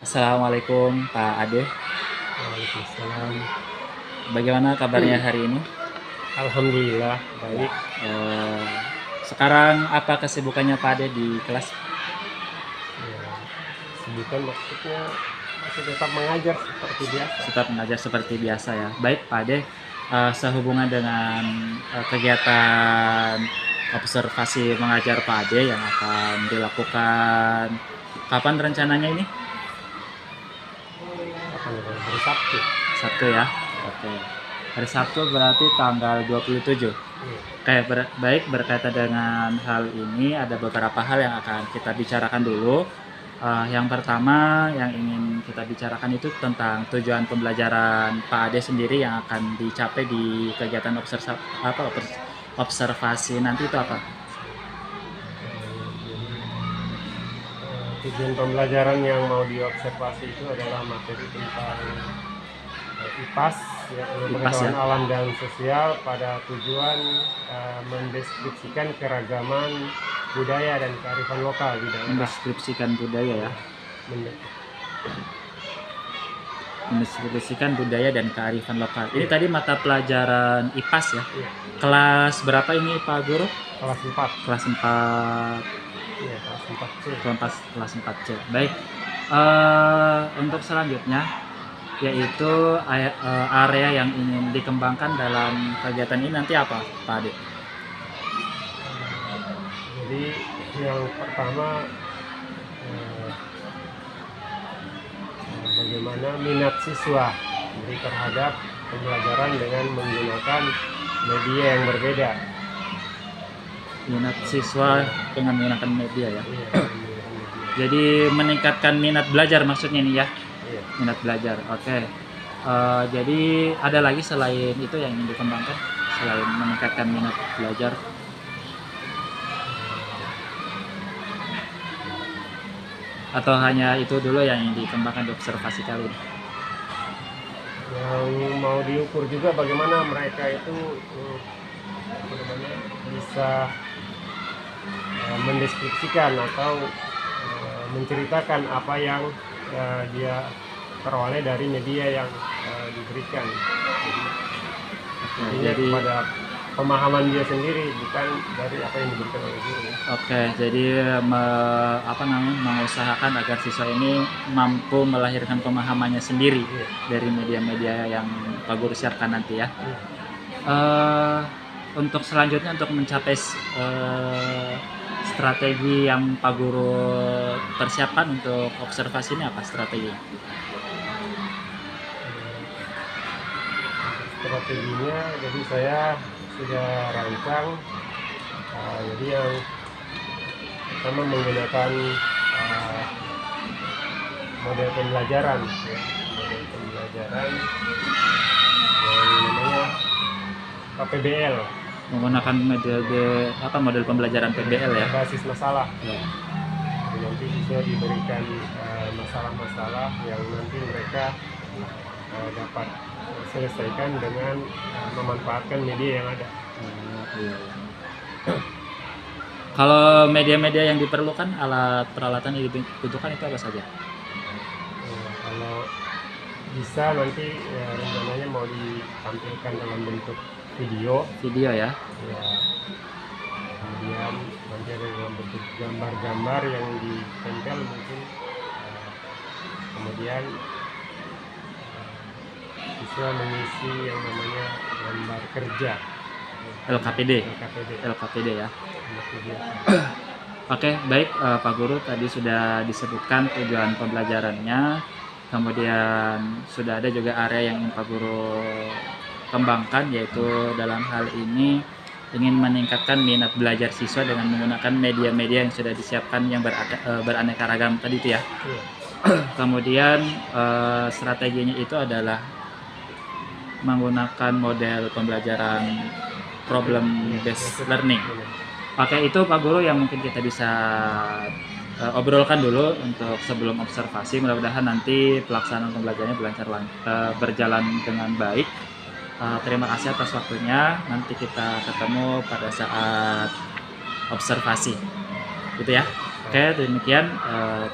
Assalamualaikum Pak Ade, Waalaikumsalam. bagaimana kabarnya hari ini? Alhamdulillah baik. Eh, Sekarang apa kesibukannya Pak Ade di kelas? Ya, kesibukan maksudnya masih tetap mengajar seperti biasa. Tetap mengajar seperti biasa ya. Baik Pak Ade, sehubungan dengan kegiatan observasi mengajar Pak Ade yang akan dilakukan, kapan rencananya ini? Apa namanya? Hari Sabtu. Sabtu ya? Oke. Hari Sabtu berarti tanggal 27. Ya. Baik, berkaitan dengan hal ini ada beberapa hal yang akan kita bicarakan dulu. Yang pertama yang ingin kita bicarakan itu tentang tujuan pembelajaran Pak Ade sendiri yang akan dicapai di kegiatan observasi nanti itu apa? Tujuan pembelajaran yang mau diobservasi itu adalah materi tentang IPAS, ya, pengetahuan ya? alam dan sosial pada tujuan mendeskripsikan keragaman budaya dan kearifan lokal di daerah. Mendeskripsikan budaya ya. Mendeskripsikan budaya dan kearifan lokal. Ini tadi mata pelajaran IPAS ya. Iya. Kelas berapa ini Pak Guru? Kelas 4. Kelas 4. Iya, kelas 4C. Kelas 4C. Baik. Untuk selanjutnya yaitu area yang ingin dikembangkan dalam kegiatan ini nanti apa, Pak Ade? Jadi yang pertama bagaimana minat siswa jadi terhadap pembelajaran dengan menggunakan media yang berbeda. Minat siswa dengan menggunakan media ya. Iya, Jadi meningkatkan minat belajar maksudnya nih ya. iya. Minat belajar. Oke. Jadi ada lagi selain itu yang ingin dikembangkan selain meningkatkan minat belajar? Atau hanya itu dulu yang ingin dikembangkan di observasi kali ini? Yang mau diukur juga bagaimana mereka itu bisa mendeskripsikan atau menceritakan apa yang dia peroleh dari media yang diberikan. Jadi pada pemahaman dia sendiri, bukan dari apa yang diberikan oleh guru. Oke, jadi mengusahakan agar siswa ini mampu melahirkan pemahamannya sendiri dari media-media yang Pak Guru siapkan nanti ya. Untuk selanjutnya untuk mencapai strategi yang Pak Guru persiapkan untuk observasi ini apa strateginya? Strateginya, jadi saya sudah rancang. Jadi yang pertama menggunakan model pembelajaran yang namanya PBL. Menggunakan model pembelajaran PBL ya? Basis masalah. Ya. Jadi nanti siswa diberikan masalah-masalah yang nanti mereka dapat selesaikan dengan memanfaatkan media yang ada. Kalau media-media yang diperlukan, alat peralatan yang dibutuhkan itu apa saja? Kalau bisa nanti rencananya mau ditampilkan dalam bentuk video ya. Kemudian nanti ada dalam bentuk gambar-gambar yang ditempel mungkin. Kemudian siswa mengisi yang namanya gambar kerja LKPD ya. Oke, baik Pak Guru, tadi sudah disebutkan tujuan pembelajarannya, kemudian sudah ada juga area yang ingin Pak Guru kembangkan, yaitu dalam hal ini ingin meningkatkan minat belajar siswa dengan menggunakan media-media yang sudah disiapkan yang beraneka ragam tadi itu ya. Kemudian strateginya itu adalah menggunakan model pembelajaran problem based learning. Oke, itu Pak Guru yang mungkin kita bisa obrolkan dulu untuk sebelum observasi. Mudah-mudahan nanti pelaksanaan pembelajarannya berjalan dengan baik. Terima kasih atas waktunya. Nanti kita ketemu pada saat observasi. Gitu ya. Oke, demikian.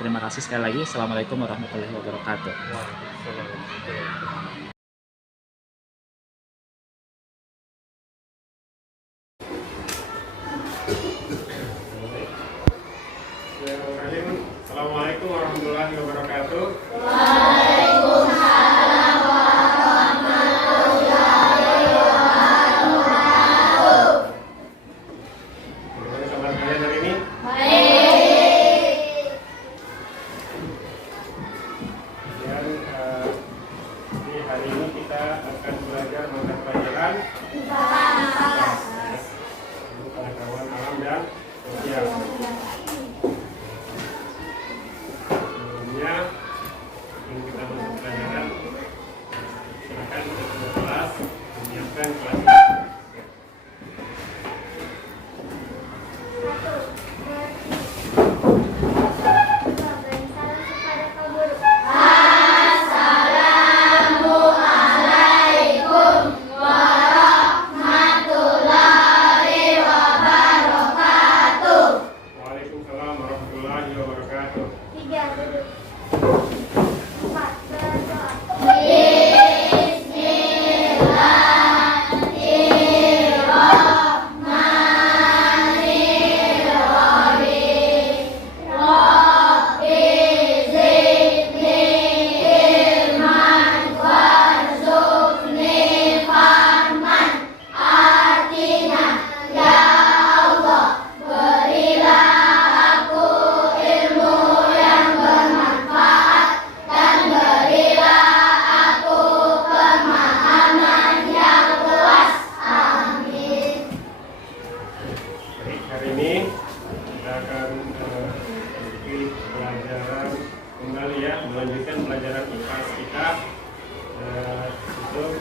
Terima kasih sekali lagi. Assalamualaikum warahmatullahi wabarakatuh. Waalaikumsalam. Assalamualaikum warahmatullahi wabarakatuh. Bagaimana kabar kalian hari ini? Dan di hari ini kita akan belajar mata pelajaran pengetahuan alam dan sosial. Sebelumnya sebelum kita masuk pelajaran, silakan kita kelas menyiapkan kelas. Waalaikumsalam warahmatullahi wabarakatuh. Baik, hari ini kita akan memasuki pelajaran kembali ya, melanjutkan pelajaran IPAS kita untuk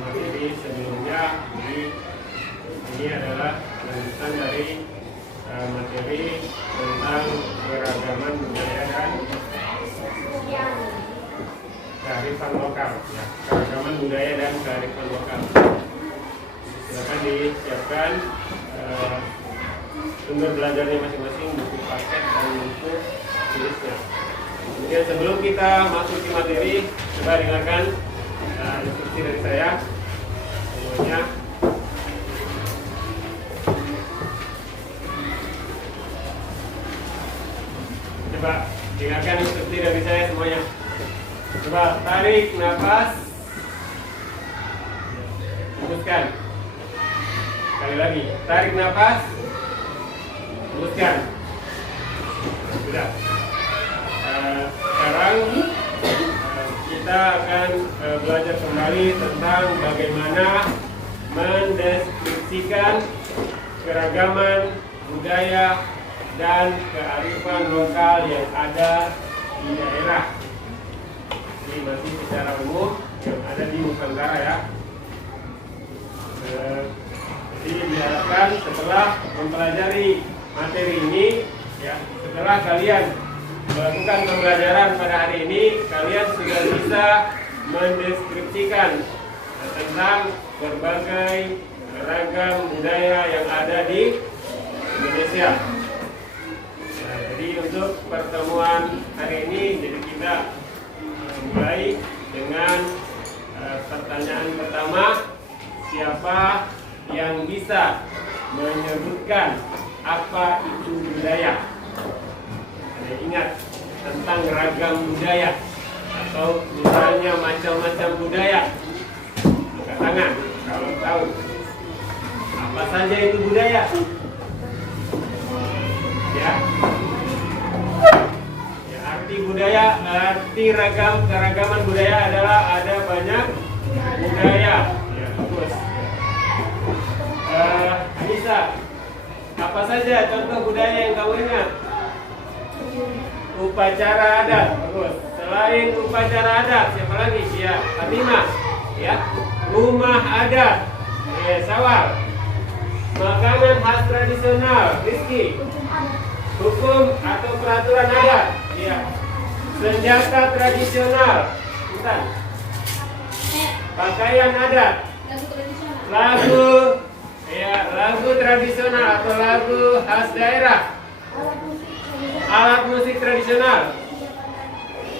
materi sebelumnya. Jadi ini adalah lanjutan dari materi tentang keragaman budaya dan kearifan lokal ya, keragaman budaya dan kearifan lokal. Silakan disiapkan sumber belajarnya masing-masing, buku paket dan buku tulisnya. Kemudian sebelum kita masuk ke materi, coba dengarkan instruksi dari saya semuanya. Coba dengarkan instruksi dari saya semuanya. Coba tarik nafas, hembuskan. Sekali lagi, tarik nafas, hembuskan. Sudah. Sekarang kita akan belajar kembali tentang bagaimana mendeskripsikan keragaman budaya dan kearifan lokal yang ada di daerah. Ini masih secara umum yang ada di Nusantara ya. Jadi diharapkan setelah mempelajari materi ini ya, setelah kalian melakukan pembelajaran pada hari ini, kalian sudah bisa mendeskripsikan tentang berbagai ragam budaya yang ada di Indonesia. Nah, jadi untuk pertemuan hari ini, jadi kita mulai dengan pertanyaan pertama, siapa yang bisa menyebutkan apa itu budaya? Ada ingat tentang ragam budaya atau misalnya macam-macam budaya? Angkat tangan kalau tahu. Apa saja itu budaya? Ya. Ya, arti budaya, arti keragaman budaya adalah ada banyak budaya. Ya, bagus. Anissa, apa saja contoh budaya yang kamu ingat? Upacara adat, bagus. Selain upacara adat, siapa lagi? Ya, Fatimah. Ya, rumah adat. Ya, Sawal. Makanan khas tradisional, Rizky. Hukum atau peraturan adat. Ya. Senjata tradisional, Intan. Pakaian adat. Lagu, ya, lagu tradisional atau lagu khas daerah. Alat musik tradisional.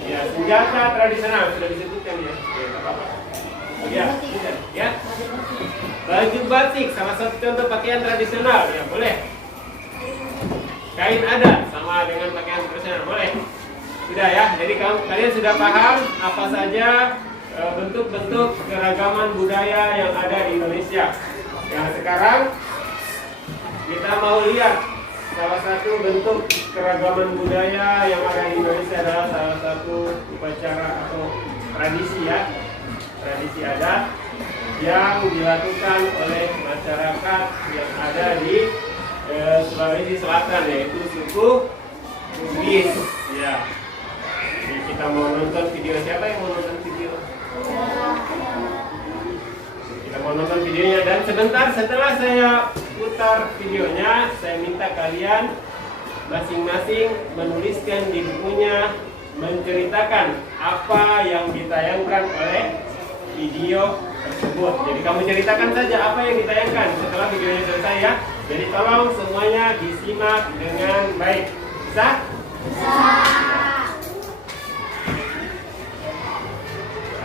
Ya, senjata tradisional sudah disebutkan ya. Ya, nggak apa-apa. Ya, sudah. Ya. Baju batik, salah satu contoh pakaian tradisional. Ya, boleh. Kain adat sama dengan pakaian tradisional, boleh. Sudah ya. Jadi kalian sudah paham apa saja bentuk-bentuk keragaman budaya yang ada di Indonesia. Yang sekarang kita mau lihat salah satu bentuk keragaman budaya yang ada di Indonesia adalah salah satu upacara atau tradisi ya, tradisi adat yang dilakukan oleh masyarakat yang ada di Sulawesi Selatan, yaitu suku Bugis. Ya, jadi kita mau nonton video. Siapa yang mau nonton video? Kita mau nonton videonya, dan sebentar setelah saya putar videonya, saya minta kalian masing-masing menuliskan di bukunya, menceritakan apa yang ditayangkan oleh video tersebut. Jadi kamu ceritakan saja apa yang ditayangkan setelah videonya selesai ya. Jadi tolong semuanya disimak dengan baik. Bisa? Bisa.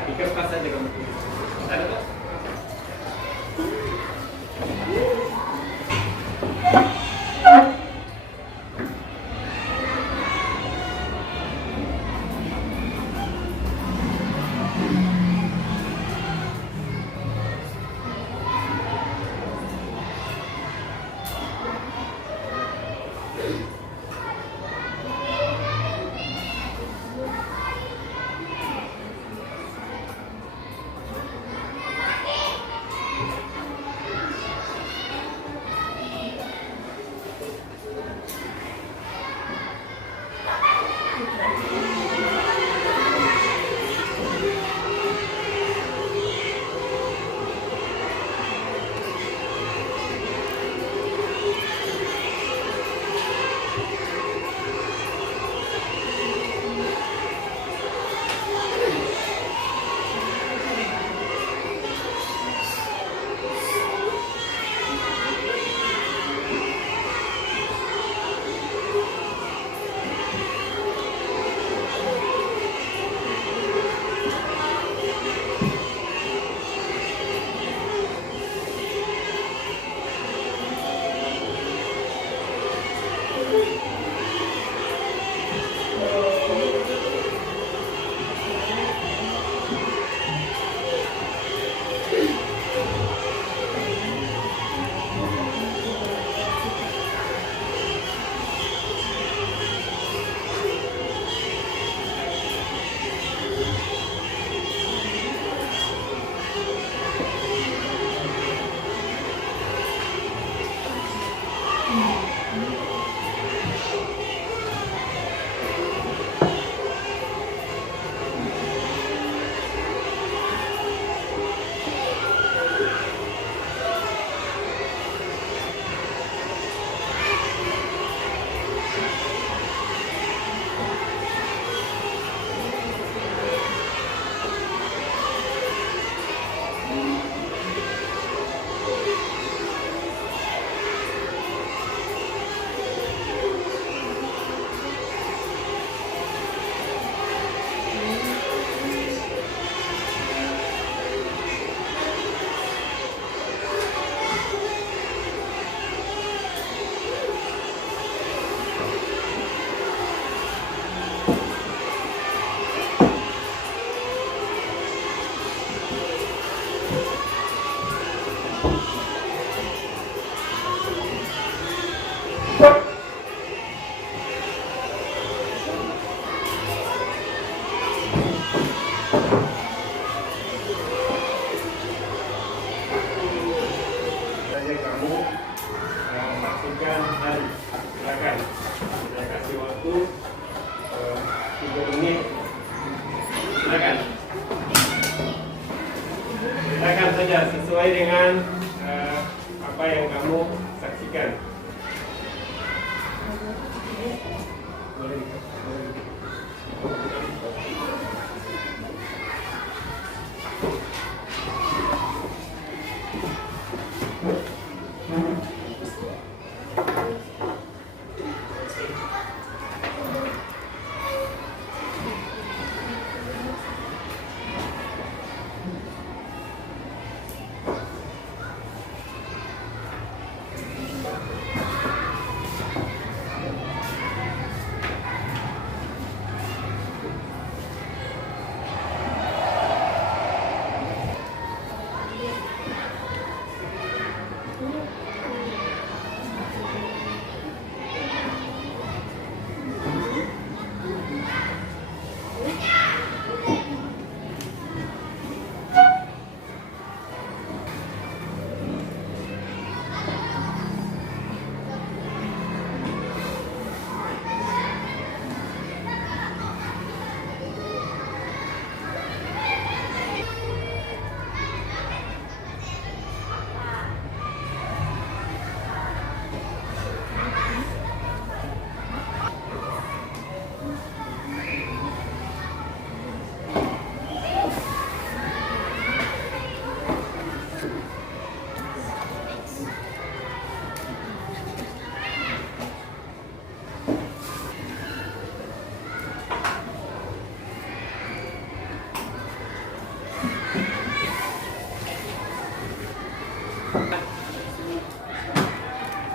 Di kertas saja kamu tulis. Ada kok? Silakan saja sesuai dengan apa yang kamu saksikan.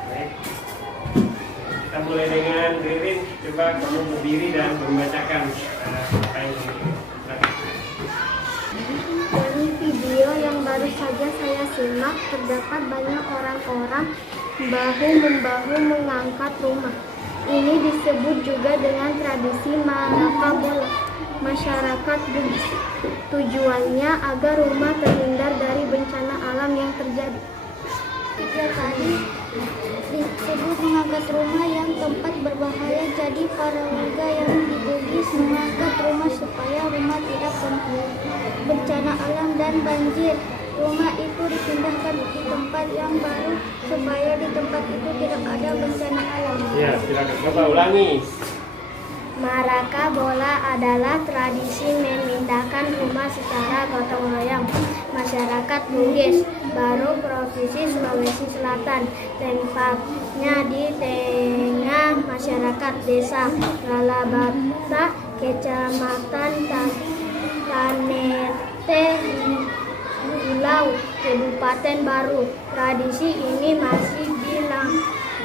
Baik. Kita mulai dengan Ririn. Coba kamu berdiri dan membacakan apa yang kamu Dari video yang baru saja saya simak, terdapat banyak orang-orang bahu-membahu mengangkat rumah. Ini disebut juga dengan tradisi maraka bola masyarakat Bugis. Tujuannya agar rumah terhindar dari bencana alam yang terjadi. Tiga kali disebut mengangkat rumah yang tempat berbahaya, jadi para warga yang di Bugis mengangkat rumah supaya rumah tidak kena bencana alam dan banjir. Rumah itu dipindahkan di tempat yang baru supaya di tempat itu tidak ada bencana alam. Ya, silakan Bapak ulangi. Maraka bola adalah tradisi memindahkan rumah secara gotong royong masyarakat Bugis baru Provinsi Sulawesi Selatan. Tempatnya di tengah masyarakat desa Lalabata, Kecamatan Tanete, Pulau Kabupaten Baru. Tradisi ini masih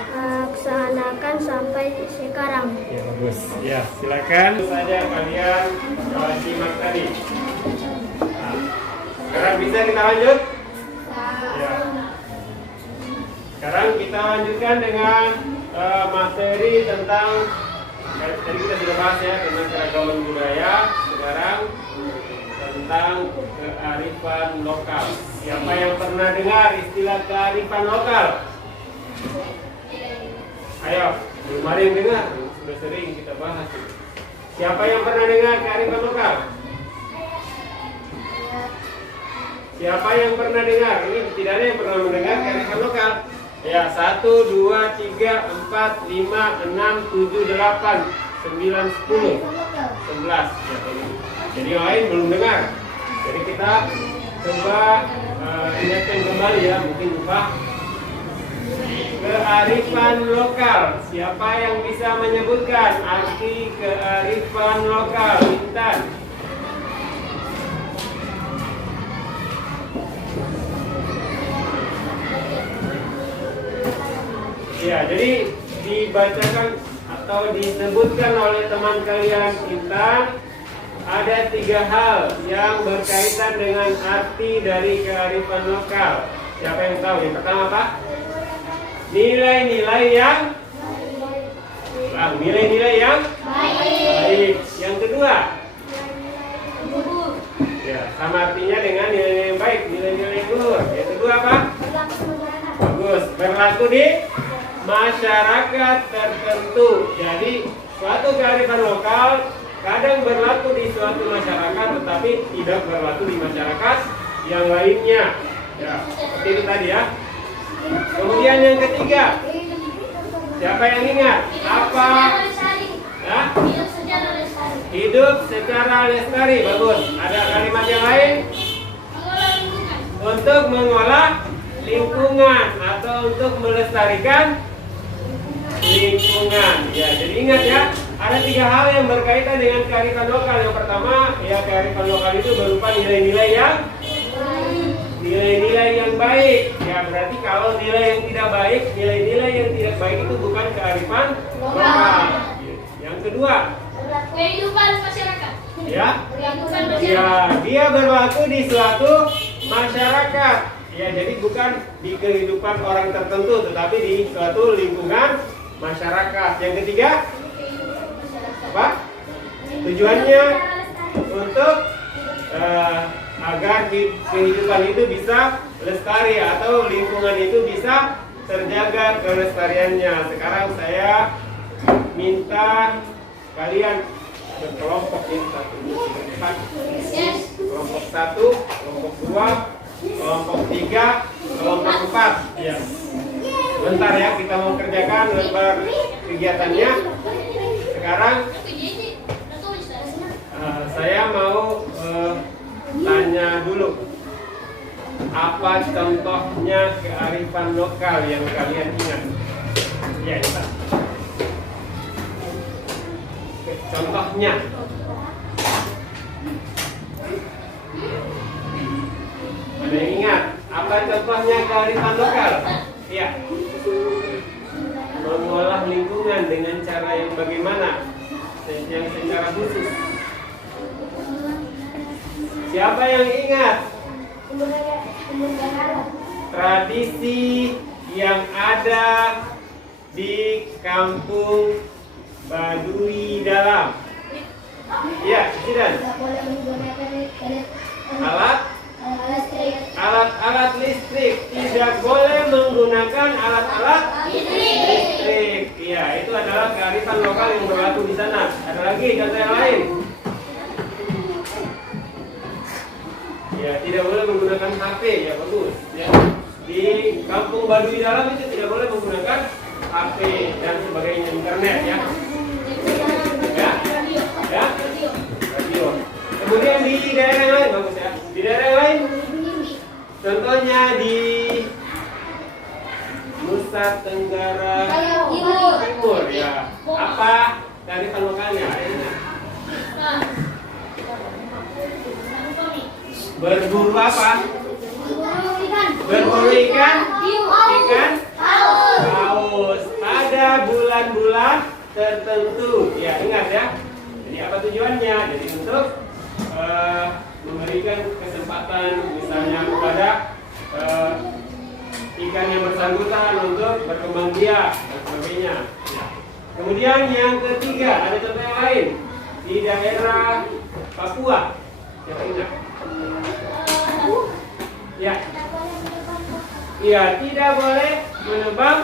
dilaksanakan sampai sekarang. Ya, bagus. Ya, silakan saja kalian simak tadi. Nah, sekarang bisa kita lanjut? Ya. Sekarang kita lanjutkan dengan materi tentang tadi kita sudah bahas ya tentang keragaman budaya. Sekarang tentang kearifan lokal. Siapa yang pernah dengar istilah kearifan lokal? Ayo, belum ada yang dengar, sudah sering kita bahas. Siapa yang pernah dengar kearifan lokal? Siapa yang pernah dengar? Ini tidak ada yang pernah mendengar kearifan lokal. Ya, 1, 2, 3, 4, 5, 6, 7, 8, 9, 10, 11. Ya, jadi yang lain belum dengar. Jadi kita coba ingatkan kembali ya, mungkin lupa. Kearifan lokal. Siapa yang bisa menyebutkan arti kearifan lokal? Intan. Ya, jadi dibacakan atau disebutkan oleh teman kalian Intan, ada 3 hal yang berkaitan dengan arti dari kearifan lokal. Siapa yang tahu? Yang pertama apa? Nilai-nilai yang nilai-nilai yang baik. Yang kedua, ya, sama artinya dengan nilai-nilai yang baik, nilai-nilai yang luhur. Yang kedua apa? Bagus, berlaku di masyarakat tertentu. Jadi suatu kearifan lokal kadang berlaku di suatu masyarakat, tetapi tidak berlaku di masyarakat yang lainnya. Ya, seperti itu tadi ya. Kemudian yang ketiga, siapa yang ingat? Apa? Ya? Hidup secara lestari. Bagus. Ada kalimat yang lain? Untuk mengolah lingkungan atau untuk melestarikan lingkungan. Ya, jadi ingat ya, ada 3 hal yang berkaitan dengan kearifan lokal. Yang pertama, ya kearifan lokal itu berupa nilai-nilai yang baik. Ya, berarti kalau nilai yang tidak baik, nilai-nilai yang tidak baik itu bukan kearifan lokal. Yang kedua, Kehidupan masyarakat. ya, dia berlaku di suatu masyarakat. Ya, jadi bukan di kehidupan orang tertentu, tetapi di suatu lingkungan masyarakat. Yang ketiga, apa? Tujuannya untuk agar kehidupan itu bisa lestari atau lingkungan itu bisa terjaga kelestariannya. Sekarang saya minta kalian berkelompok ini, kelompok 1, kelompok 2, kelompok 3, kelompok 4. Ya. Bentar ya, kita mau kerjakan lembar kegiatannya. Sekarang saya mau tanya dulu, apa contohnya kearifan lokal yang kalian ingat? Ya, Intan. Contohnya. contohnya kearifan lokal? Ya. Mengolah lingkungan dengan cara yang bagaimana? Yang secara khusus. Siapa yang ingat? Tradisi yang ada di Kampung Baduy Dalam. Ya, Sidan. Alat listrik, tidak boleh menggunakan alat-alat listrik. Ya, itu adalah kearifan lokal yang berlaku di sana. Ada lagi contoh yang lain. Ya, tidak boleh menggunakan HP. Ya, bagus. Ya. Di Kampung Baduy Dalam itu tidak boleh menggunakan HP dan sebagainya, internet ya. Ya, radio. Kemudian di daerah yang lain, bagus ya. Di daerah yang lain, contohnya di Nusa Tenggara Timur ya. Apa kearifan lokalnya? Berburu apa? Berburu ikan? Ikan? Paus. Ada bulan-bulan tertentu. Ya, ingat ya. Jadi apa tujuannya? Jadi untuk memberikan kesempatan misalnya kepada ikan yang bersangkutan untuk berkembang biak dan sebagainya. Ya. Kemudian yang ketiga, ada contoh yang lain di daerah Papua. Siapa ingat? Ya. Ya, tidak boleh menebang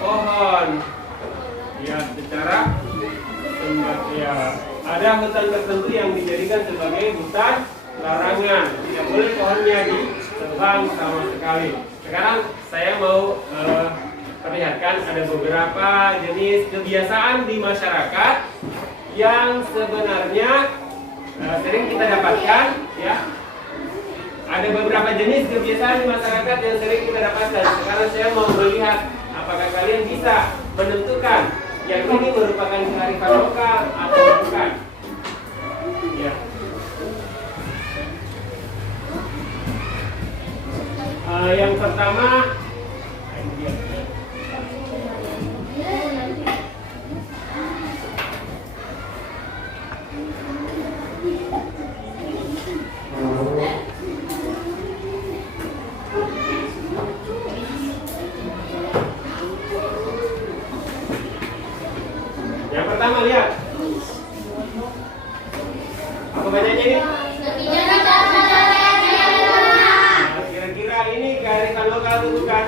pohon. Ya, secara ya, ada hutan tertentu yang dijadikan sebagai hutan larangan. Tidak boleh pohonnya ditebang sama sekali. Sekarang saya mau perlihatkan ada beberapa jenis kebiasaan di masyarakat yang sebenarnya sering kita dapatkan ya. Ada beberapa jenis kebiasaan di masyarakat yang sering kita dapatkan. Sekarang saya mau melihat apakah kalian bisa menentukan yang ini merupakan kearifan lokal atau bukan. Ya. Yang pertama, lihat. Apa bacanya ini? Kira-kira ini kearifan lokal atau bukan?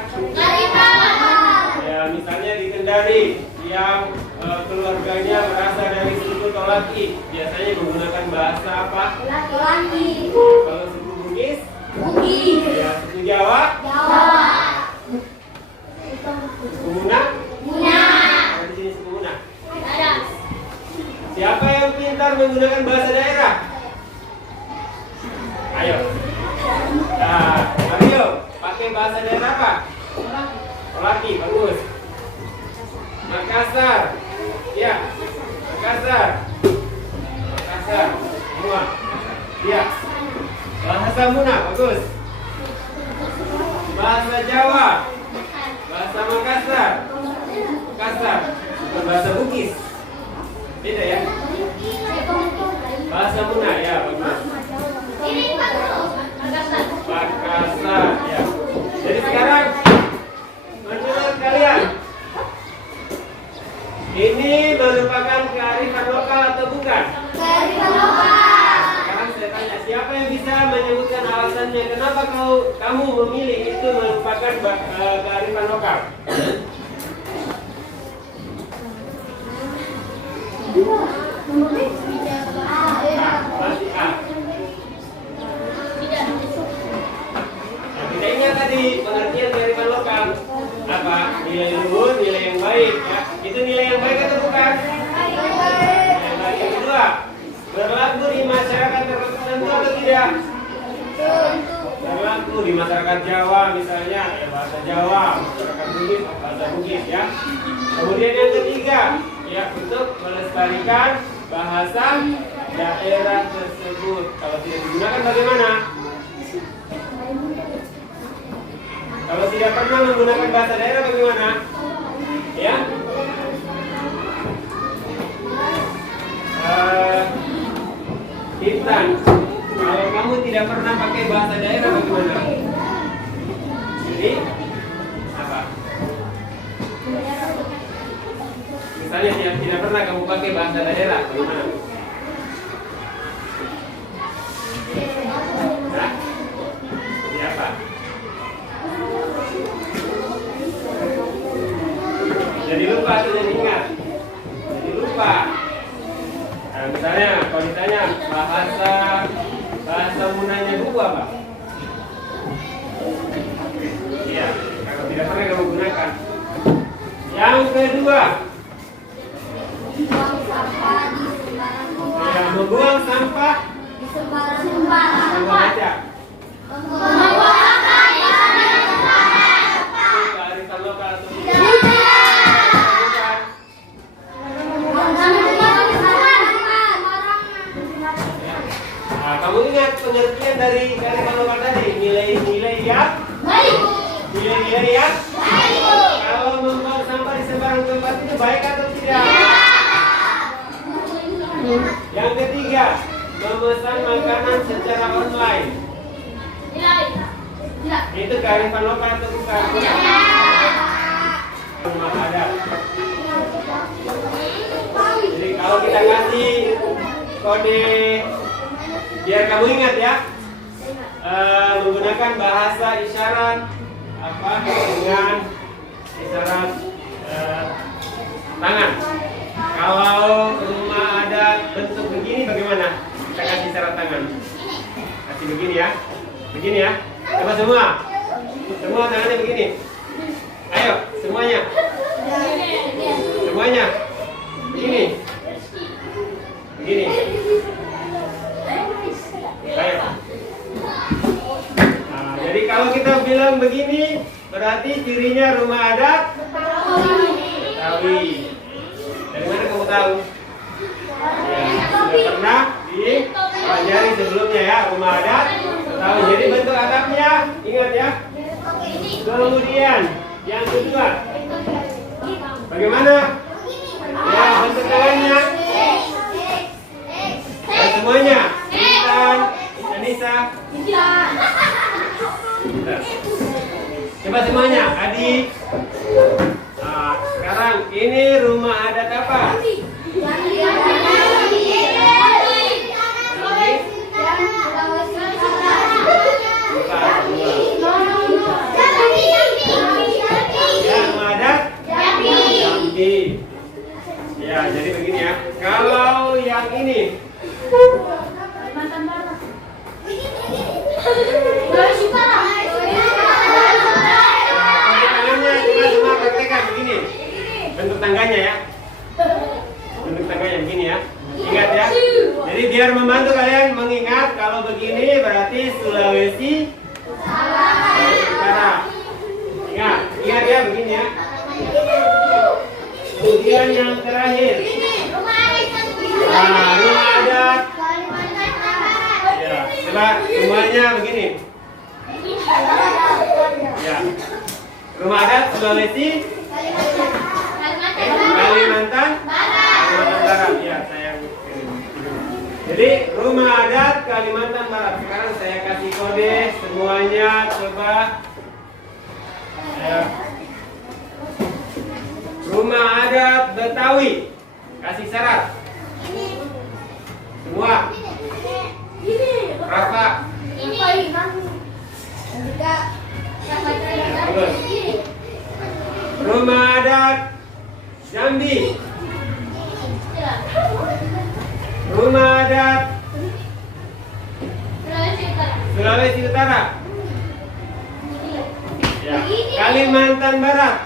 Ya, misalnya di Kendari yang keluarganya berasal dari suku Tolaki, biasanya menggunakan bahasa apa? Laki-laki. Kalau suku Bugis? Bugis. Ya, suku Jawa? Jawa. Suku Muna? Muna. Ada di sini suku Muna. Ada. Siapa yang pintar menggunakan bahasa daerah? Ayo. Nah, Mario, pakai bahasa daerah apa? Tolaki, bagus. Makassar. Ya. Makassar. Makassar. Semua. Ya. Bahasa Muna, bagus. Bahasa Jawa. Bahasa Makassar. Makassar. Bukan bahasa Bugis. Beda ya. Bahasa Muna ya, bagus. Makassar ya. Jadi sekarang menurut kalian ini merupakan kearifan lokal atau bukan? Kearifan lokal. Sekarang saya tanya, siapa yang bisa menyebutkan alasannya kenapa kamu memilih itu merupakan kearifan lokal? Masih A. Bedanya tadi pengertian kearifan lokal apa? Nilai luhur, nilai yang baik ya. Itu nilai yang baik atau bukan? Nilai yang baik. Yang kedua, berlaku di masyarakat tertentu atau tidak? Berlaku di masyarakat Jawa misalnya ya, bahasa Jawa, masyarakat Bugis bahasa Bugis ya. Kemudian yang ketiga ya, untuk melestarikan bahasa daerah tersebut. Kalau tidak digunakan bagaimana? Kalau tidak pernah menggunakan bahasa daerah bagaimana? Ya? Intan, kalau kamu tidak pernah pakai bahasa daerah bagaimana? Jadi apa? Misalnya tidak pernah kamu pakai bahasa daerah bagaimana? Nah, jadi apa? Jadi lupa atau jadi ingat? Jadi lupa. Nah, misalnya kalau ditanya bahasa munanya buku apa? Iya, kalau tidak pernah kamu gunakan. Yang kedua, Buang sampah di sembarang tempat. ya, membuang sampah Di sembarang tempat. sama baca. Membuang sampah di sembarang tempat. Itu kearifan lokal atau tidak? Nah, kamu ingat pengertian dari kearifan lokal tadi? Nilai-nilai ya? Nilai-nilai ya? Kalau membuang sampah di sembarang tempat itu baik atau tidak? Yang ketiga, memesan makanan secara online. Itu kearifan lokal atau bukan? Rumah adat. Jadi kalau kita kasih kode, biar kamu ingat ya, menggunakan bahasa isyarat apa dengan isyarat tangan. Kalau rumah ada bentuk begini bagaimana? Kita kasih isyarat tangan. Kasih begini ya. Begini ya. Coba semua. Semua tangannya begini. Ayo, semuanya. Semuanya. Begini. Begini. Ayo. Nah, jadi kalau kita bilang begini, berarti cirinya rumah adat Betawi. Dari mana kamu tahu? Ya, sudah pernah dipelajari sebelumnya ya, rumah adat Betawi. Jadi bentuk atapnya, ingat ya. Kemudian yang kedua, bagaimana? Ya, bentuk tangannya. Dan semuanya, Intan, Anissa. Coba semuanya, adik. Nah, sekarang ini rumah adat apa? Ya, rumah adat Jambi. Ya, jadi begini ya. Kalau yang ini, tangannya kita semua praktekkan begini. Bentuk tangganya ya. Bentuk tangganya begini ya. Ingat ya. Jadi biar membantu kalian mengingat kalau begini berarti Sulawesi Utara. Ingat ya begini ya. Kemudian yang terakhir. Nah, rumah adat. Ya, coba semuanya begini. Ya. Rumah adat Sulawesi Kalimantan Barat. Ya, saya jadi rumah adat Kalimantan Barat. Sekarang saya kasih kode semuanya, coba. Ya. Rumah adat Betawi. Kasih syarat. Semua. Rafa. Rumah adat Jambi. Rumah adat Sulawesi Utara. Ya. Kalimantan Barat.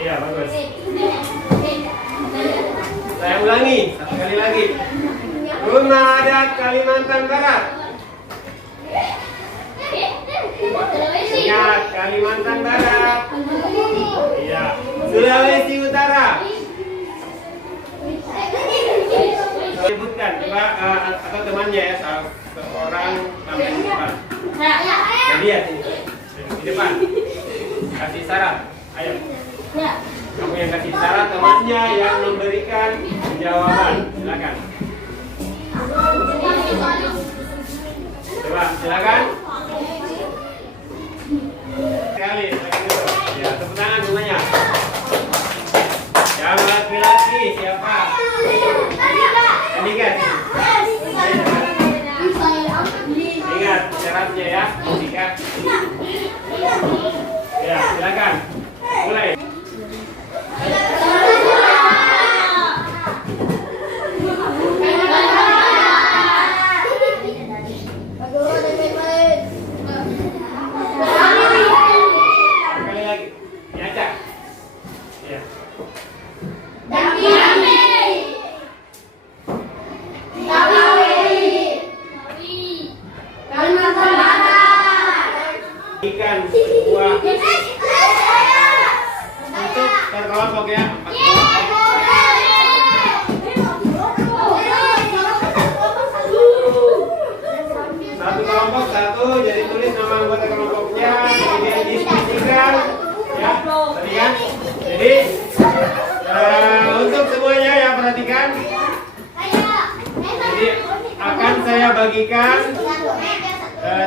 Iya, bagus. Saya ulangi satu kali lagi. Rumah adat Kalimantan Barat. Ingat, Kalimantan Barat. Iya. Sulawesi Utara. Sebutkan coba atau temannya ya, seorang sampai 4. Dan lihat ini. Di depan. Kasih syarat. Ayo. Kamu yang kasih syarat, temannya yang memberikan jawaban. Silakan. Coba, silakan. Sekali, ya, tepuk tangan semuanya. Yang laki-laki siapa? Ini kan? Ingat syaratnya ya, sikat. Ya, silakan. Mulai. Sekali lagi. Diajak. Ya. Ikan buah untuk terkelompok ya. Satu kelompok satu, jadi tulis nama anggota kelompoknya, kemudian diskusikan ya, tadi kan? Jadi untuk semuanya ya perhatikan. Jadi akan saya bagikan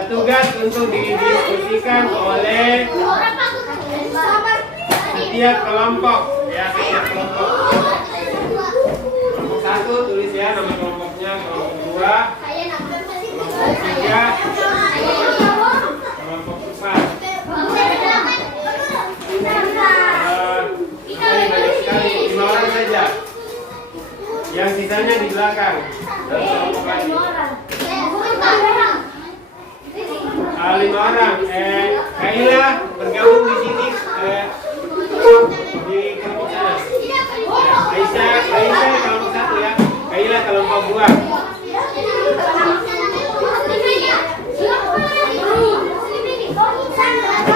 tugas untuk didiskusikan oleh setiap kelompok ya, setiap kelompok. Kelompok satu tulis ya nama kelompoknya, kelompok dua, kelompok tiga, kelompok empat. Ini banyak sekali, 5 orang saja. Yang sisanya di belakang. Kelompok lagi. 5 orang. Kaila bergabung di sini di kelompok sana. Aisyah kelompok satu ya. Kaila kelompok 2.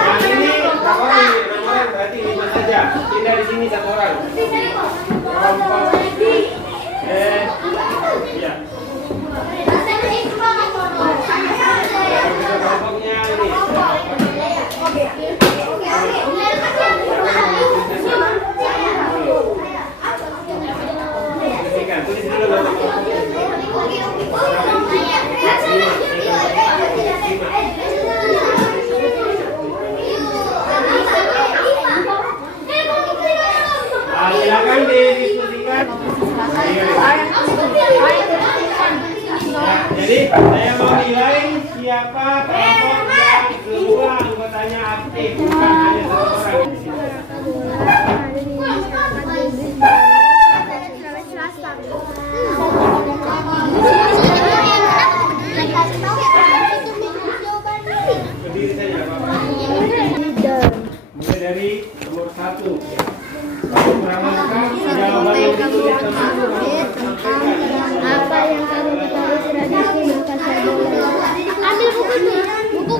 Yang ini berapa orang? 6 orang berarti 5 saja. Pindah di sini 1 orang. Kelompok ya. Kelompoknya ini. Tulis dulu nama kelompoknya. Silakan didiskusikan. Jadi saya mau nilai siapa kelompok yang semua anggotanya aktif, bukan hanya 1 orang. Berdiri saja Bapak. Mulai dari nomor 1 ya. Meramalkan jawaban yang ditulis teman-teman. Apa yang kamu ketahui tradisi maka saya ambil bukunya, buku.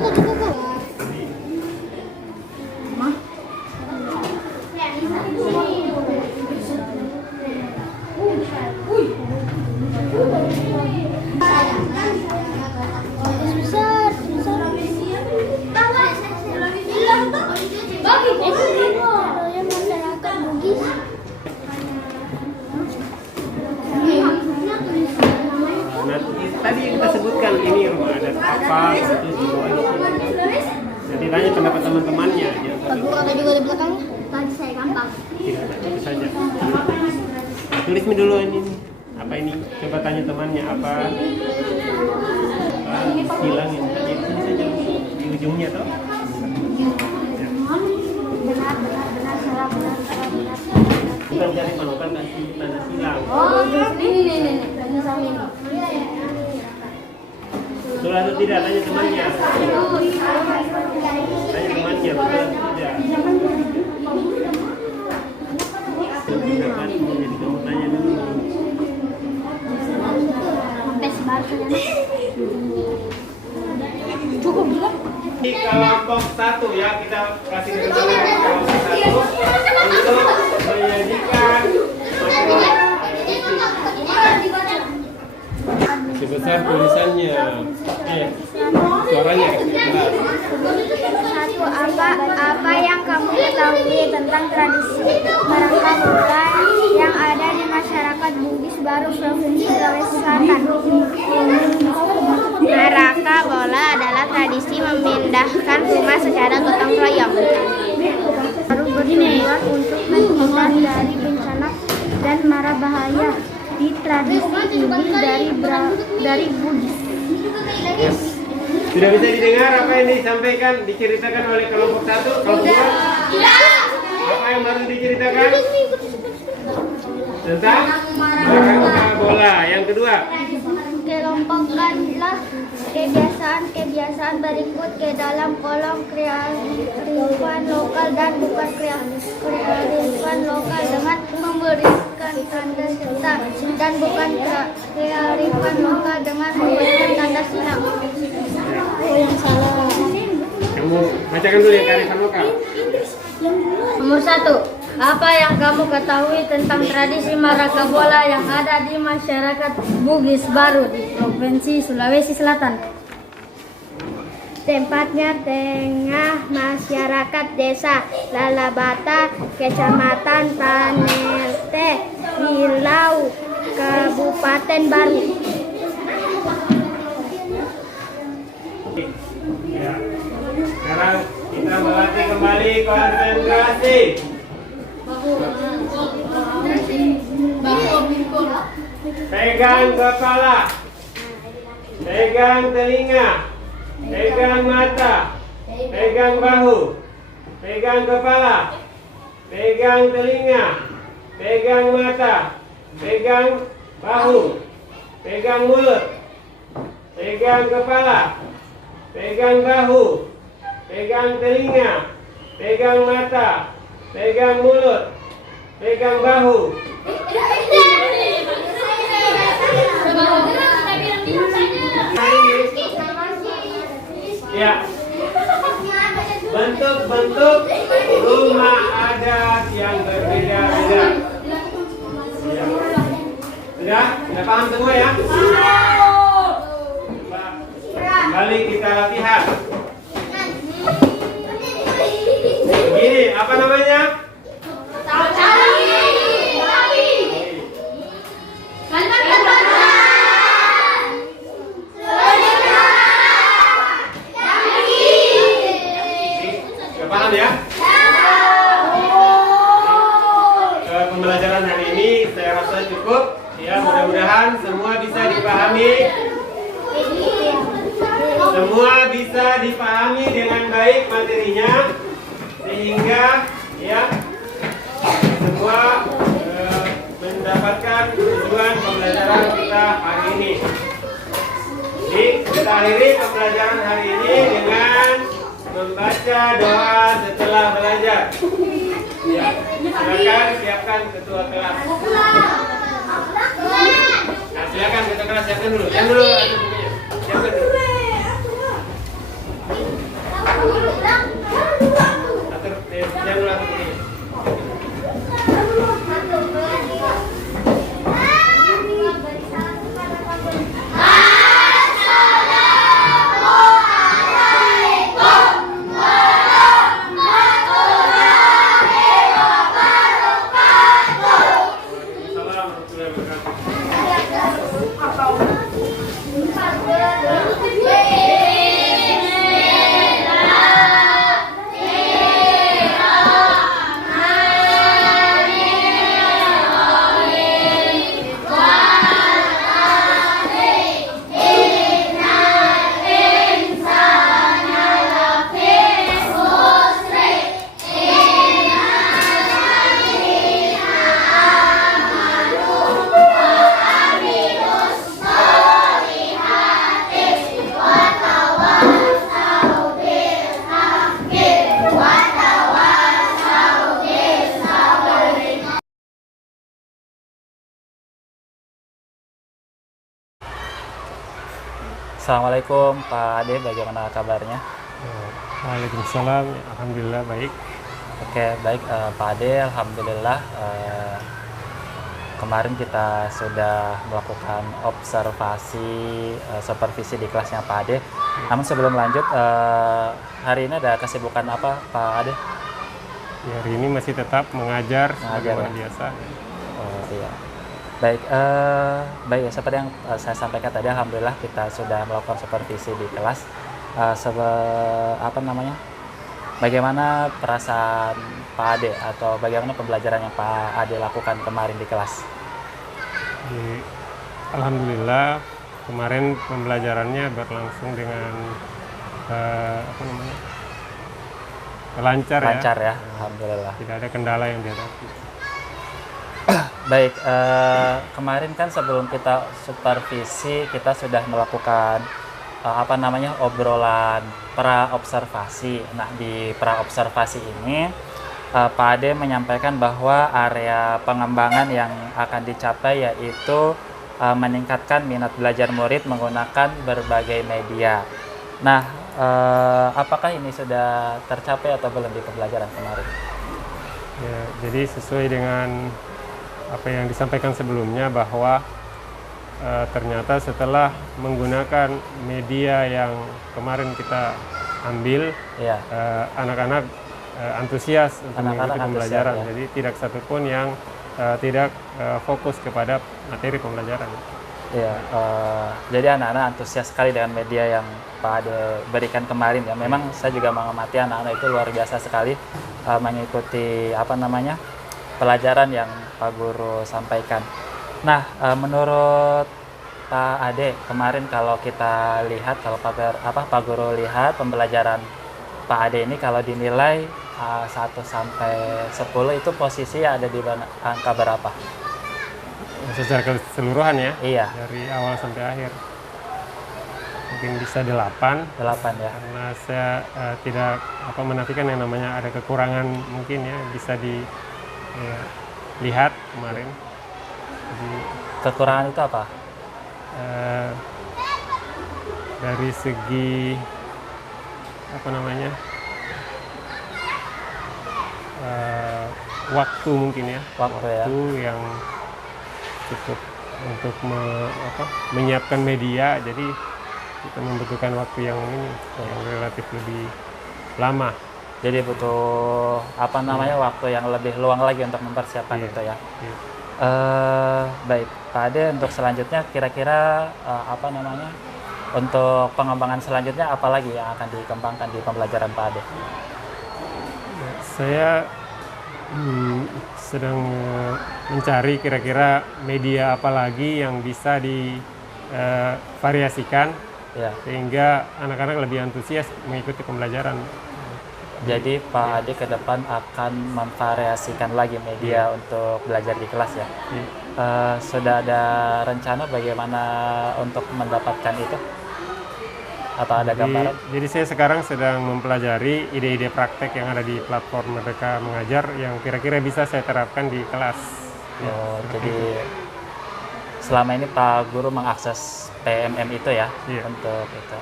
Tadi yang kita sebutkan ini rumah adat apa itu semua itu. Jadi tanya pendapat teman-temannya aja. Buku ada juga di belakangnya. Tadi saya gampang. Tidak, itu saja. Tulis dulu ini. Apa ini? Coba tanya temannya apa. Hilang ini tadi itu saja di ujungnya toh. Benar, salah. Bukan cari panokan kasih tanda silang. Oh, ini. Tanya sama ini. Betul atau tidak? Tanya temannya. Tanya temannya, betul atau tidak? Tidak kan? Jadi kamu tanya dulu. Cukup juga. Di kelompok 1 ya, kita kasih keterangan kelompok 1 untuk menyajikan sebesar tulisannya, suaranya kasih kelas. Satu, apa yang kamu ketahui tentang tradisi merangka bola yang ada di masyarakat Bugis Baru, Provinsi Sulawesi Selatan? Merangka bola adalah tradisi memindahkan rumah secara gotong royong. Baru bertujuan untuk menghindar dari bencana dan mara bahaya. Di tradisi ini dari Bugis. Yes. Sudah bisa didengar apa yang disampaikan, diceritakan oleh kelompok 1, kelompok 2? Apa yang baru diceritakan? Tentang merangka bola. Yang kedua? Kelompokkanlah kebiasaan-kebiasaan berikut ke dalam kolom kearifan lokal dan bukan kearifan lokal dengan memberikan tanda serta, dan bukan kearifan lokal dengan memberikan tanda silang. Yang salah. Kamu bacakan dulu ya kearifan lokal. Nomor 1. Apa yang kamu ketahui tentang tradisi merangka bola yang ada di masyarakat Bugis Baru di Provinsi Sulawesi Selatan? Tempatnya tengah masyarakat desa Lalabata, Kecamatan Panerte, Rilau, Kabupaten Baru. Ya. Sekarang kita melatih kembali konsentrasi. Pegang kepala, pegang telinga, pegang mata, pegang bahu, pegang kepala, pegang telinga, pegang mata, pegang bahu, pegang mulut, pegang kepala, pegang bahu, pegang telinga, pegang mata, pegang mulut, pegang bahu. Ya. Bentuk-bentuk rumah adat yang berbeda-beda. Ya. Sudah paham semua ya? Kembali kita latihan. Begini, apa namanya? Paham ya? Pembelajaran hari ini saya rasa cukup. Ya, mudah-mudahan semua bisa dipahami. Semua bisa dipahami dengan baik materinya, sehingga ya semua mendapatkan tujuan pembelajaran kita hari ini. Jadi kita akhiri pembelajaran hari ini dengan membaca doa setelah belajar. Ya, silakan siapkan ketua kelas. Nah, silakan ketua kelas siapkan dulu. Yang dulu ada bukunya. Siapkan dulu. Atur, yang dulu atur bukunya. Assalamualaikum Pak Ade, bagaimana kabarnya? Waalaikumsalam, alhamdulillah baik. Oke, baik Pak Ade, alhamdulillah kemarin kita sudah melakukan observasi supervisi di kelasnya Pak Ade. Namun sebelum lanjut, hari ini ada kesibukan apa Pak Ade? Ya, hari ini masih tetap mengajar sebagaimana ya? biasa. Oh iya. Baik, baik ya, seperti yang saya sampaikan tadi, alhamdulillah kita sudah melakukan supervisi di kelas. Apa namanya? Bagaimana perasaan Pak Ade atau bagaimana pembelajaran yang Pak Ade lakukan kemarin di kelas? Alhamdulillah kemarin pembelajarannya berlangsung dengan apa namanya, lancar ya. Alhamdulillah. Tidak ada kendala yang dihadapi. Baik, kemarin kan sebelum kita supervisi kita sudah melakukan apa namanya, obrolan pra-observasi. Nah, di pra-observasi ini Pak Ade menyampaikan bahwa area pengembangan yang akan dicapai yaitu meningkatkan minat belajar murid menggunakan berbagai media. Nah, apakah ini sudah tercapai atau belum di pembelajaran kemarin? Ya, jadi sesuai dengan apa yang disampaikan sebelumnya bahwa ternyata setelah menggunakan media yang kemarin kita ambil, ya, anak-anak antusias untuk mengikuti pembelajaran. Ya. Jadi tidak satupun yang tidak fokus kepada materi pembelajaran. Ya, jadi anak-anak antusias sekali dengan media yang Pak Ade berikan kemarin ya. Memang saya juga mengamati anak-anak itu luar biasa sekali mengikuti apa namanya, pelajaran yang Pak Guru sampaikan. Nah, menurut Pak Ade kemarin kalau kita lihat, kalau Pak Guru lihat pembelajaran Pak Ade ini, kalau dinilai 1 sampai 10 itu posisi ada di angka berapa? Secara keseluruhan ya? Iya. Dari awal sampai akhir. Mungkin bisa 8 ya. Karena saya tidak menafikan yang namanya ada kekurangan, mungkin ya bisa dilihat kemarin. Jadi, kekurangan itu apa? Dari segi apa namanya, waktu mungkin ya, waktu yang cukup untuk menyiapkan media. Jadi kita membutuhkan waktu yang relatif lebih lama. Jadi butuh apa namanya, waktu yang lebih luang lagi untuk mempersiapkan itu ya. Baik, Pak Ade, untuk selanjutnya kira-kira apa namanya, untuk pengembangan selanjutnya apa lagi yang akan dikembangkan di pembelajaran Pak Ade? Saya sedang mencari kira-kira media apa lagi yang bisa divariasikan sehingga anak-anak lebih antusias mengikuti pembelajaran. Jadi Pak Ade ke depan akan memvariasikan lagi media untuk belajar di kelas ya. Sudah ada rencana bagaimana untuk mendapatkan itu? Atau ada gambaran? Jadi saya sekarang sedang mempelajari ide-ide praktek yang ada di platform Merdeka Mengajar yang kira-kira bisa saya terapkan di kelas. Jadi selama ini Pak Guru mengakses PMM itu ya, untuk itu.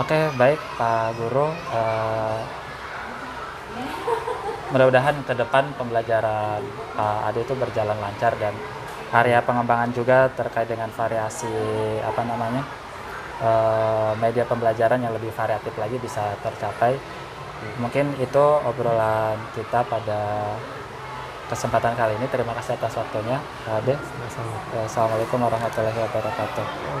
Oke, baik Pak Guru. Mudah-mudahan ke depan pembelajaran Pak Ade itu berjalan lancar dan area pengembangan juga terkait dengan variasi apa namanya, media pembelajaran yang lebih variatif lagi bisa tercapai. Mungkin itu obrolan kita pada kesempatan kali ini. Terima kasih atas waktunya Pak Ade. Assalamualaikum warahmatullahi wabarakatuh.